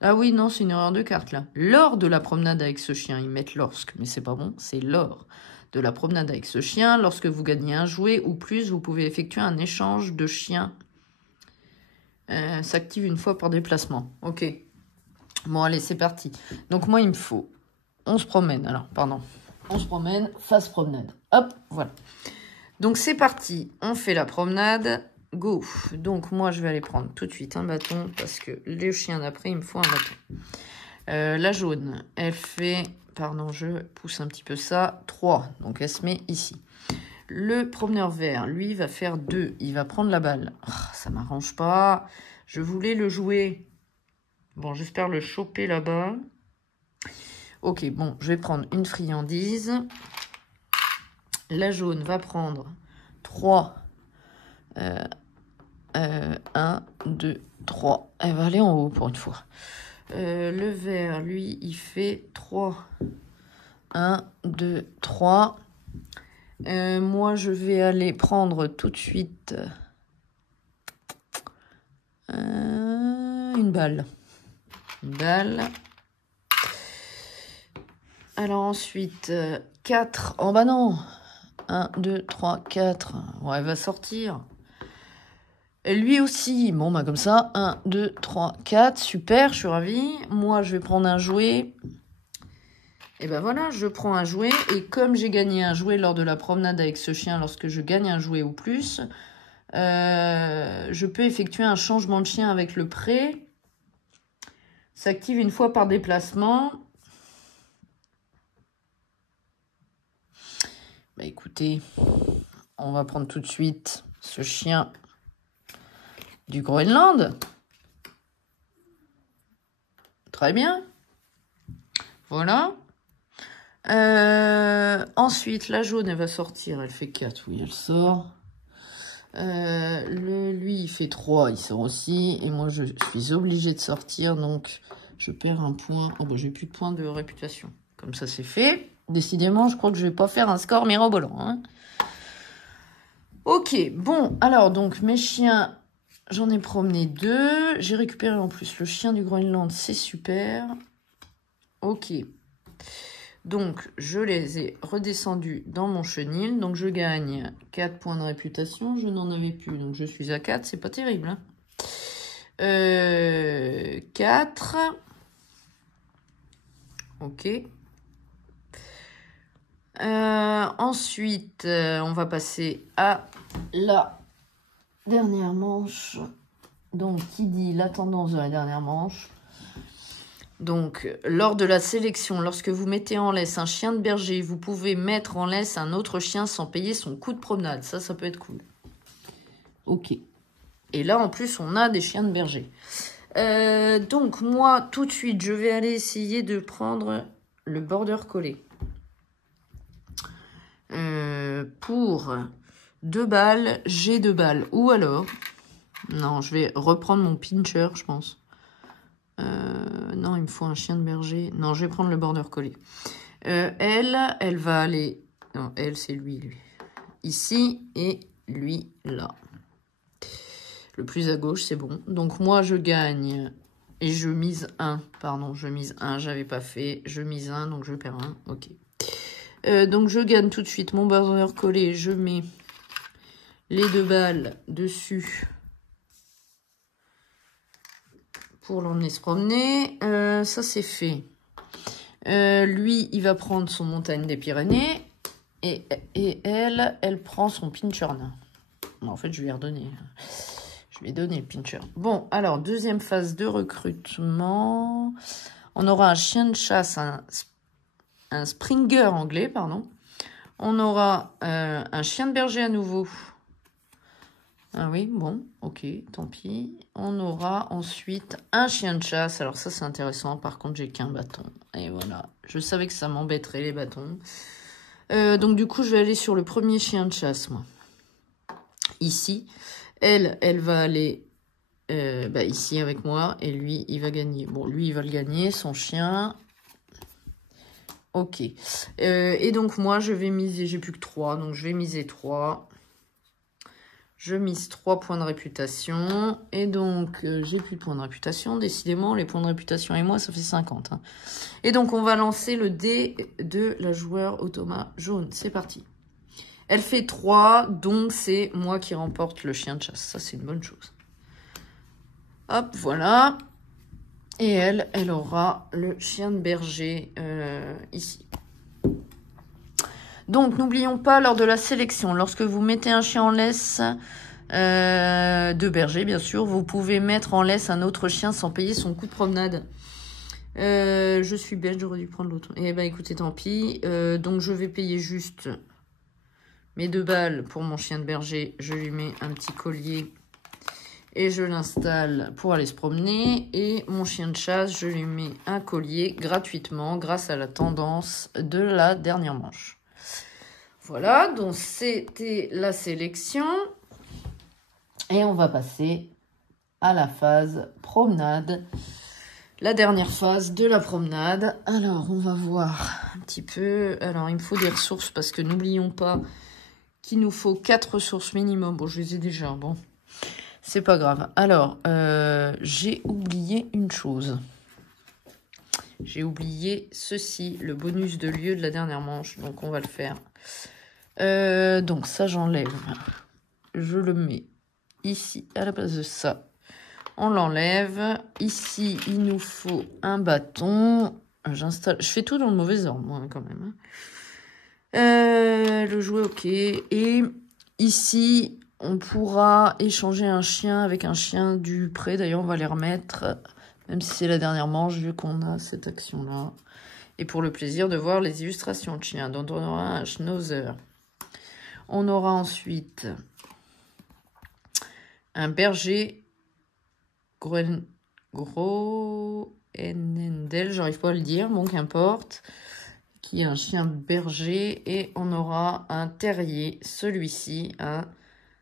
Ah oui, non, c'est une erreur de carte, là. Lors de la promenade avec ce chien, ils mettent lorsque, mais c'est pas bon, c'est lors de la promenade avec ce chien. Lorsque vous gagnez un jouet ou plus, vous pouvez effectuer un échange de chiens. S'active une fois par déplacement. Ok. Bon, allez, c'est parti. Donc, moi, il me faut... On se promène, alors, pardon. On se promène, phase promenade. Hop, voilà. Donc, c'est parti. On fait la promenade... Go. Donc, moi, je vais aller prendre tout de suite un bâton parce que les chiens d'après, il me faut un bâton. La jaune, elle fait... Pardon, je pousse un petit peu ça. 3. Donc, elle se met ici. Le promeneur vert, lui, va faire 2. Il va prendre la balle. Oh, ça m'arrange pas. Je voulais le jouer. Bon, j'espère le choper là-bas. Ok, bon, je vais prendre une friandise. La jaune va prendre 3... 1, 2, 3. Elle va aller en haut pour une fois. Le vert, lui, il fait 3. 1, 2, 3. Moi, je vais aller prendre tout de suite une balle. Une balle. Alors ensuite, 4. Oh bah non. 1, 2, 3, 4. Ouais, elle va sortir. Et lui aussi. Bon, bah comme ça. 1, 2, 3, 4. Super, je suis ravie. Moi, je vais prendre un jouet. Et ben voilà, je prends un jouet. Et comme j'ai gagné un jouet lors de la promenade avec ce chien, lorsque je gagne un jouet ou plus, je peux effectuer un changement de chien avec le pré. S'active une fois par déplacement. Bah écoutez, on va prendre tout de suite ce chien du Groenland. Très bien. Voilà. Ensuite, la jaune, elle va sortir. Elle fait 4, oui, elle sort. Lui, il fait 3, il sort aussi. Et moi, je suis obligée de sortir, donc je perds un point. Oh, bah, j'ai plus de points de réputation. Comme ça, c'est fait. Décidément, je crois que je vais pas faire un score mirobolant. Hein. Ok, bon, alors, donc, mes chiens, j'en ai promené 2. J'ai récupéré en plus le chien du Groenland, c'est super. Ok. Donc, je les ai redescendus dans mon chenil. Donc, je gagne 4 points de réputation. Je n'en avais plus. Donc, je suis à 4. C'est pas terrible. Hein. 4. Ok. Ensuite, on va passer à la dernière manche. Donc, qui dit la tendance de la dernière manche. Donc, lors de la sélection, lorsque vous mettez en laisse un chien de berger, vous pouvez mettre en laisse un autre chien sans payer son coût de promenade. Ça peut être cool. Ok. Et là, en plus, on a des chiens de berger. Donc, moi, tout de suite, je vais aller essayer de prendre le border collie. Pour 2 balles, j'ai 2 balles. Ou alors, non, je vais reprendre mon pincher, je pense. Non, il me faut un chien de berger. Non, je vais prendre le border collie. Elle va aller... Non, elle, c'est lui. Ici, et lui, là. Le plus à gauche, c'est bon. Donc, moi, je gagne... Et je mise 1. Pardon, je mise 1. J'avais pas fait. Je mise 1, donc je perds 1. Ok. Donc, je gagne tout de suite mon border collie. Je mets les 2 balles dessus. Pour l'emmener se promener. Ça, c'est fait. Lui, il va prendre son montagne des Pyrénées. Et elle prend son pincher nain. Bon, en fait, je lui ai redonné. Je lui ai donné le pincher. Bon, alors, deuxième phase de recrutement. On aura un chien de chasse, un Springer anglais, pardon. On aura un chien de berger à nouveau. Ah oui, bon, ok, tant pis. On aura ensuite un chien de chasse. Alors ça, c'est intéressant. Par contre, j'ai qu'un bâton. Et voilà, je savais que ça m'embêterait, les bâtons. Donc du coup, je vais aller sur le premier chien de chasse, moi. Ici. Elle va aller ici avec moi. Et lui, il va gagner. Bon, lui, il va le gagner, son chien. Ok. Et donc, moi, je vais miser... J'ai plus que 3, donc je vais miser 3. Je mise 3 points de réputation. Et donc, j'ai plus de points de réputation. Décidément, les points de réputation et moi, ça fait 50. Hein. Et donc, on va lancer le dé de la joueur automa jaune. C'est parti. Elle fait 3, donc c'est moi qui remporte le chien de chasse. Ça, c'est une bonne chose. Hop, voilà. Et elle aura le chien de berger ici. Donc, n'oublions pas, lors de la sélection, lorsque vous mettez un chien en laisse de berger, bien sûr, vous pouvez mettre en laisse un autre chien sans payer son coût de promenade. Je suis bête, j'aurais dû prendre l'autre. Eh ben, écoutez, tant pis. Donc, je vais payer juste mes 2 balles pour mon chien de berger. Je lui mets un petit collier et je l'installe pour aller se promener. Et mon chien de chasse, je lui mets un collier gratuitement grâce à la tendance de la dernière manche. Voilà, donc c'était la sélection. Et on va passer à la phase promenade. La dernière phase de la promenade. Alors, on va voir un petit peu. Alors, il me faut des ressources parce que n'oublions pas qu'il nous faut 4 ressources minimum. Bon, je les ai déjà, bon. C'est pas grave. Alors, j'ai oublié une chose. J'ai oublié ceci, le bonus de lieu de la dernière manche. Donc, on va le faire. Donc, ça, j'enlève. Je le mets ici, à la place de ça. On l'enlève. Ici, il nous faut un bâton. J'installe. Je fais tout dans le mauvais ordre, moi, quand même. Le jouet, ok. Et ici, on pourra échanger un chien avec un chien du pré. D'ailleurs, on va les remettre, même si c'est la dernière manche, vu qu'on a cette action-là. Et pour le plaisir de voir les illustrations de chiens. Donc, on aura un schnauzer. On aura ensuite un berger Groenendel, j'arrive pas à le dire, bon, qu'importe, qui est un chien berger. Et on aura un terrier, celui-ci, un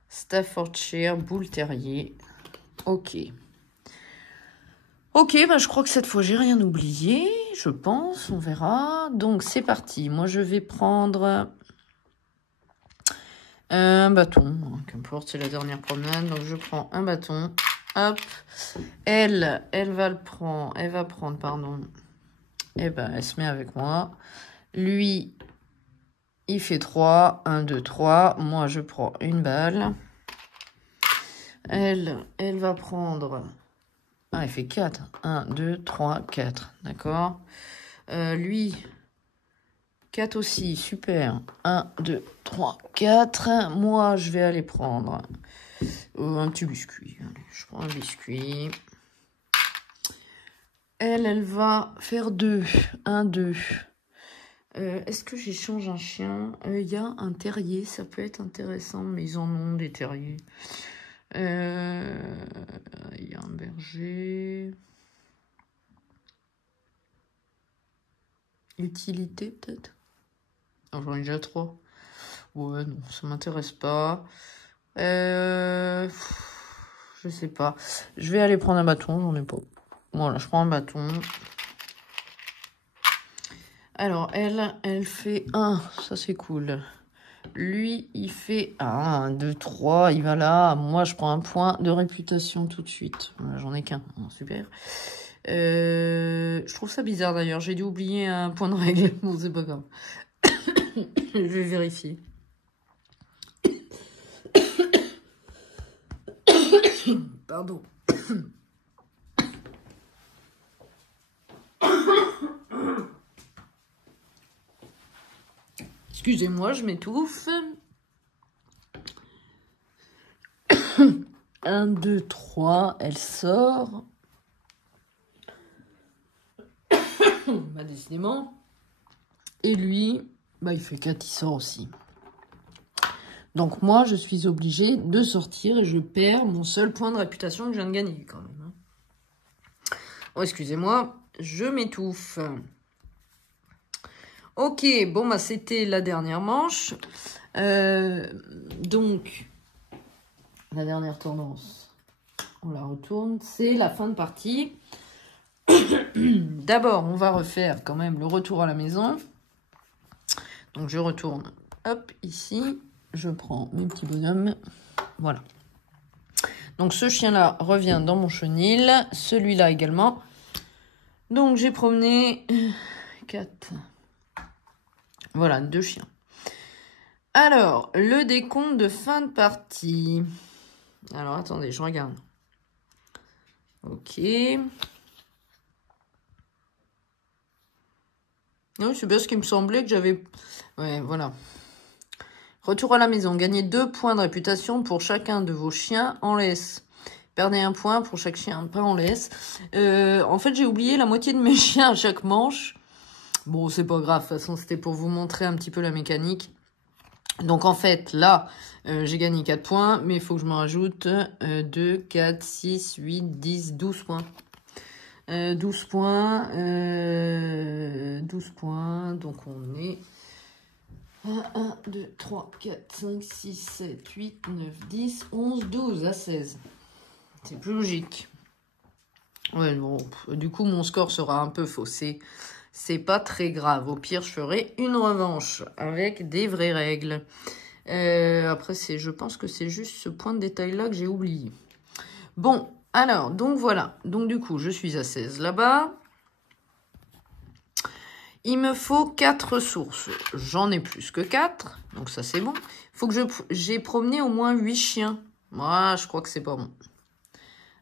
Staffordshire Bull Terrier. Ok. Ok, bah je crois que cette fois, j'ai rien oublié. Je pense, on verra. Donc, c'est parti. Moi, je vais prendre un bâton. Qu'importe, c'est la dernière promenade. Donc, je prends un bâton. Hop. Elle va le prendre. Elle va prendre, pardon. Eh ben, elle se met avec moi. Lui, il fait 3. 1, 2, 3. Moi, je prends une balle. Elle va prendre... Ah, elle fait 4. 1, 2, 3, 4. D'accord. Lui, 4 aussi. Super. 1, 2, 3, 4. Moi, je vais aller prendre un petit biscuit. Allez, je prends un biscuit. Elle va faire 2. 1, 2. Est-ce que j'échange un chien? Il y a un terrier, ça peut être intéressant, mais ils en ont des terriers. Il y a un berger. Utilité, peut-être? Oh, j'en ai déjà 3. Ouais, non, ça m'intéresse pas. Je sais pas. Je vais aller prendre un bâton, j'en ai pas. Voilà, je prends un bâton. Alors, elle fait 1, ça c'est cool. Lui, il fait 1, 2, 3, il va là. Moi, je prends un point de réputation tout de suite. Voilà, j'en ai qu'un, super. Je trouve ça bizarre d'ailleurs, j'ai dû oublier un point de règle. Bon, c'est pas grave. Je vais vérifier. Pardon. Excusez-moi, je m'étouffe. 1, 2, 3, elle sort. Bah, décidément. Et lui, bah, il fait 4, il sort aussi. Donc moi, je suis obligée de sortir et je perds mon seul point de réputation que je viens de gagner quand même. Oh, excusez-moi, je m'étouffe. Ok, bon, bah c'était la dernière manche. Donc, la dernière tendance, on la retourne. C'est la fin de partie. D'abord, on va refaire quand même le retour à la maison. Donc, je retourne, hop, ici. Je prends mes petits bonhommes. Voilà. Donc, ce chien-là revient dans mon chenil. Celui-là également. Donc, j'ai promené 4. Voilà, 2 chiens. Alors, le décompte de fin de partie. Alors, attendez, je regarde. Ok. Oui, c'est bien ce qui me semblait que j'avais... Ouais, voilà. Retour à la maison. Gagnez 2 points de réputation pour chacun de vos chiens en laisse. Perdez 1 point pour chaque chien, pas en laisse. En fait, j'ai oublié la moitié de mes chiens à chaque manche. Bon, c'est pas grave. De toute façon, c'était pour vous montrer un petit peu la mécanique. Donc, en fait, là, j'ai gagné 4 points. Mais il faut que je me rajoute 2, 4, 6, 8, 10, 12 points. 12 points. 12 points. Donc, on est... 1, 2, 3, 4, 5, 6, 7, 8, 9, 10, 11, 12 à 16. C'est plus logique. Ouais, bon, du coup, mon score sera un peu faussé. C'est pas très grave. Au pire, je ferai une revanche avec des vraies règles. Après, je pense que c'est juste ce point de détail-là que j'ai oublié. Bon, alors, donc voilà. Donc, du coup, je suis à 16 là-bas. Il me faut 4 ressources. J'en ai plus que 4. Donc, ça, c'est bon. Il faut que j'ai promené au moins 8 chiens. Moi, je crois que c'est pas bon.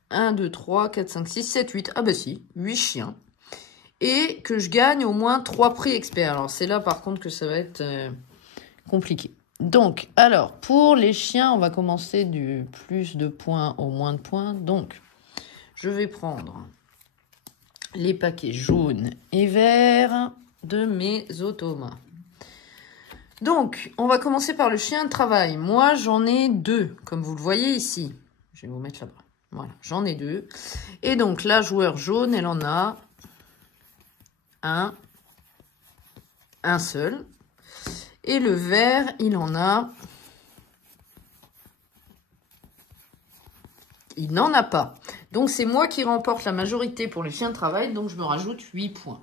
1, 2, 3, 4, 5, 6, 7, 8. Ah bah si, 8 chiens. Et que je gagne au moins 3 prix experts. Alors, c'est là, par contre, que ça va être compliqué. Donc, alors, pour les chiens, on va commencer du plus de points au moins de points. Donc, je vais prendre les paquets jaunes et verts de mes automas. Donc, on va commencer par le chien de travail. Moi, j'en ai 2, comme vous le voyez ici. Je vais vous mettre là-bas. Voilà, j'en ai 2. Et donc, la joueur jaune, elle en a 1, un seul. Et le vert, il en a... Il n'en a pas. Donc, c'est moi qui remporte la majorité pour les chiens de travail. Donc, je me rajoute 8 points.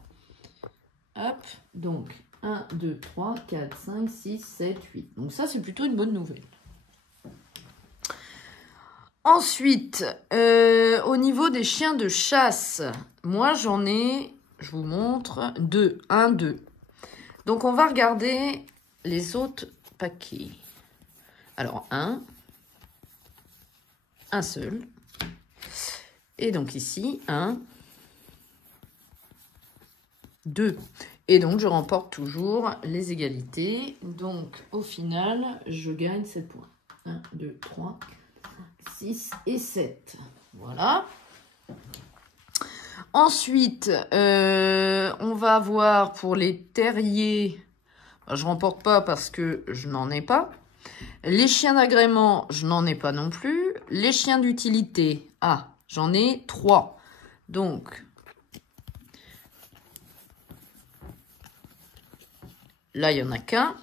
Hop. Donc, 1, 2, 3, 4, 5, 6, 7, 8. Donc, ça, c'est plutôt une bonne nouvelle. Ensuite, au niveau des chiens de chasse, moi, j'en ai, je vous montre, 2. 1, 2. Donc, on va regarder les autres paquets. Alors, un seul. Et donc ici, 1, 2. Et donc, je remporte toujours les égalités. Donc, au final, je gagne 7 points. 1, 2, 3, 6 et 7. Voilà. Ensuite, on va voir pour les terriers. Je remporte pas parce que je n'en ai pas. Les chiens d'agrément, je n'en ai pas non plus. Les chiens d'utilité, j'en ai 3. Donc, là, il n'y en a qu'un.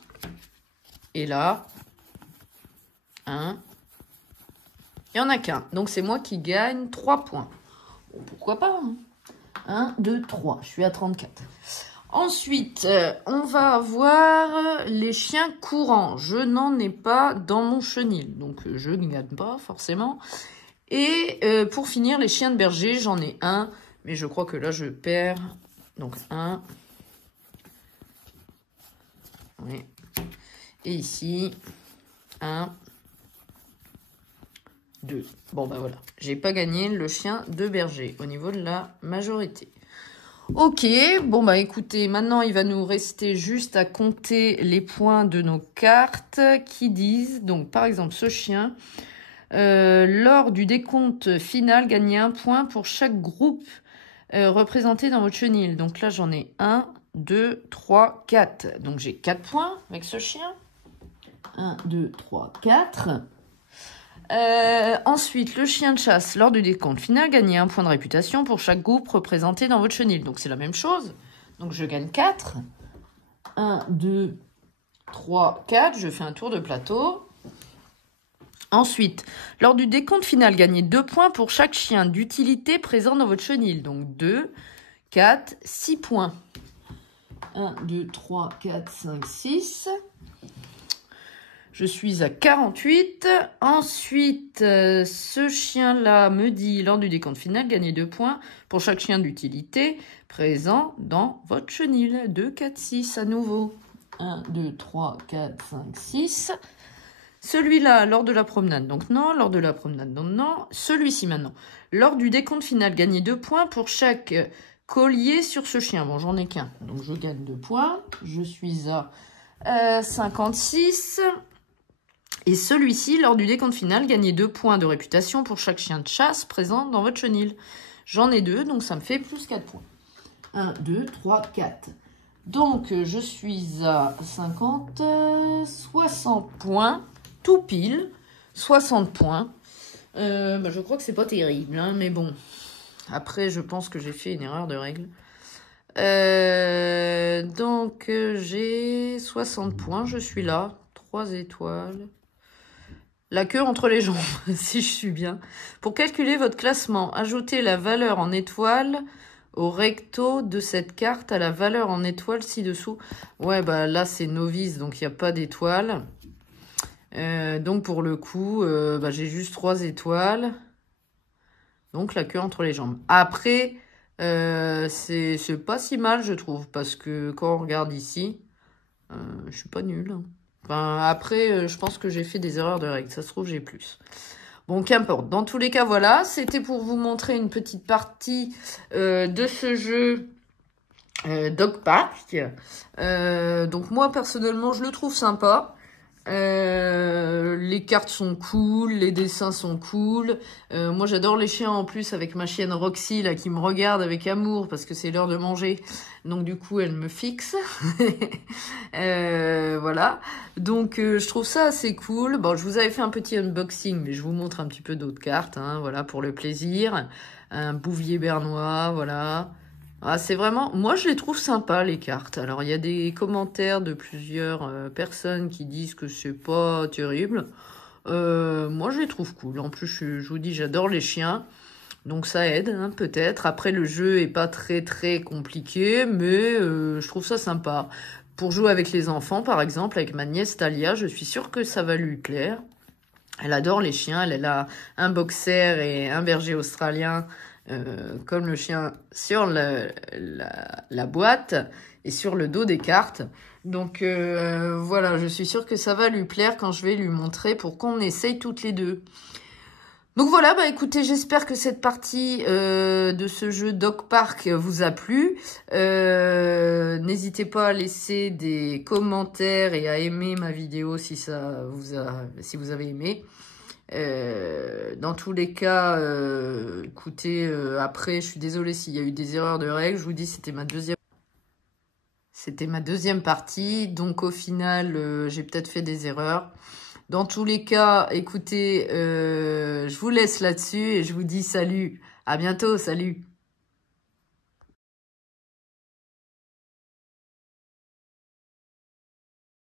Et là, il n'y en a qu'un. Donc, c'est moi qui gagne 3 points. Bon, pourquoi pas, hein. 1, 2, 3. Je suis à 34. Ensuite, on va avoir les chiens courants. Je n'en ai pas dans mon chenil. Donc, je ne gagne pas forcément. Et pour finir, les chiens de berger, j'en ai un. Mais je crois que là, je perds. Donc, 1. Oui. Et ici, 1, 2. Bon, bah voilà. J'ai pas gagné le chien de berger au niveau de la majorité. Ok, bon bah écoutez, maintenant il va nous rester juste à compter les points de nos cartes qui disent, donc par exemple ce chien, lors du décompte final, gagnez 1 point pour chaque groupe représenté dans votre chenil. Donc là j'en ai 1, 2, 3, 4. Donc j'ai 4 points avec ce chien. 1, 2, 3, 4. Ensuite, le chien de chasse, lors du décompte final, gagnez 1 point de réputation pour chaque groupe représenté dans votre chenil. Donc, c'est la même chose. Donc, je gagne 4. 1, 2, 3, 4. Je fais un tour de plateau. Ensuite, lors du décompte final, gagnez 2 points pour chaque chien d'utilité présent dans votre chenil. Donc, 2, 4, 6 points. 1, 2, 3, 4, 5, 6. Je suis à 48. Ensuite, ce chien-là me dit, lors du décompte final, gagnez 2 points pour chaque chien d'utilité présent dans votre chenil. 2, 4, 6 à nouveau. 1, 2, 3, 4, 5, 6. Celui-là, lors de la promenade, donc non. Lors de la promenade, donc non. Celui-ci maintenant. Lors du décompte final, gagnez 2 points pour chaque collier sur ce chien. Bon, j'en ai qu'un, donc je gagne 2 points. Je suis à 56. Et celui-ci, lors du décompte final, gagnez 2 points de réputation pour chaque chien de chasse présent dans votre chenil. J'en ai 2, donc ça me fait plus 4 points. 1, 2, 3, 4. Donc, je suis à 50, 60 points, tout pile, 60 points. Je crois que c'est pas terrible, hein, mais bon. Après, je pense que j'ai fait une erreur de règle. Donc, j'ai 60 points, je suis là. 3 étoiles. La queue entre les jambes, si je suis bien. Pour calculer votre classement, ajoutez la valeur en étoiles au recto de cette carte à la valeur en étoiles ci-dessous. Ouais, bah là, c'est novice, donc il n'y a pas d'étoiles. Donc, pour le coup, j'ai juste 3 étoiles. Donc, la queue entre les jambes. Après, c'est pas si mal, je trouve, parce que quand on regarde ici, je suis pas nulle, hein. Enfin, après, je pense que j'ai fait des erreurs de règles. Ça se trouve, j'ai plus. Bon, qu'importe. Dans tous les cas, voilà. C'était pour vous montrer une petite partie de ce jeu Dog Park. Donc, moi, personnellement, je le trouve sympa. Les cartes sont cool, les dessins sont cool. Moi, j'adore les chiens en plus avec ma chienne Roxy là qui me regarde avec amour parce que c'est l'heure de manger. Donc du coup, elle me fixe. Voilà. Donc je trouve ça assez cool. Bon, je vous avais fait un petit unboxing, mais je vous montre un petit peu d'autres cartes. Hein, voilà, pour le plaisir. Un bouvier bernois, voilà. Ah, c'est vraiment... Moi, je les trouve sympas, les cartes. Alors, il y a des commentaires de plusieurs personnes qui disent que c'est pas terrible. Moi, je les trouve cool. En plus, je vous dis, j'adore les chiens. Donc, ça aide, hein, peut-être. Après, le jeu est pas très, très compliqué, mais je trouve ça sympa. Pour jouer avec les enfants, par exemple, avec ma nièce Talia, je suis sûre que ça va lui plaire. Elle adore les chiens. Elle a un boxer et un berger australien, comme le chien, sur la boîte et sur le dos des cartes. Donc voilà, je suis sûre que ça va lui plaire quand je vais lui montrer pour qu'on essaye toutes les deux. Donc voilà, bah écoutez, j'espère que cette partie de ce jeu Dog Park vous a plu. N'hésitez pas à laisser des commentaires et à aimer ma vidéo si si vous avez aimé. Dans tous les cas, écoutez, après, je suis désolée s'il y a eu des erreurs de règles. Je vous dis, c'était ma deuxième partie. Donc, au final, j'ai peut-être fait des erreurs. Dans tous les cas, écoutez, je vous laisse là-dessus et je vous dis salut. À bientôt, salut.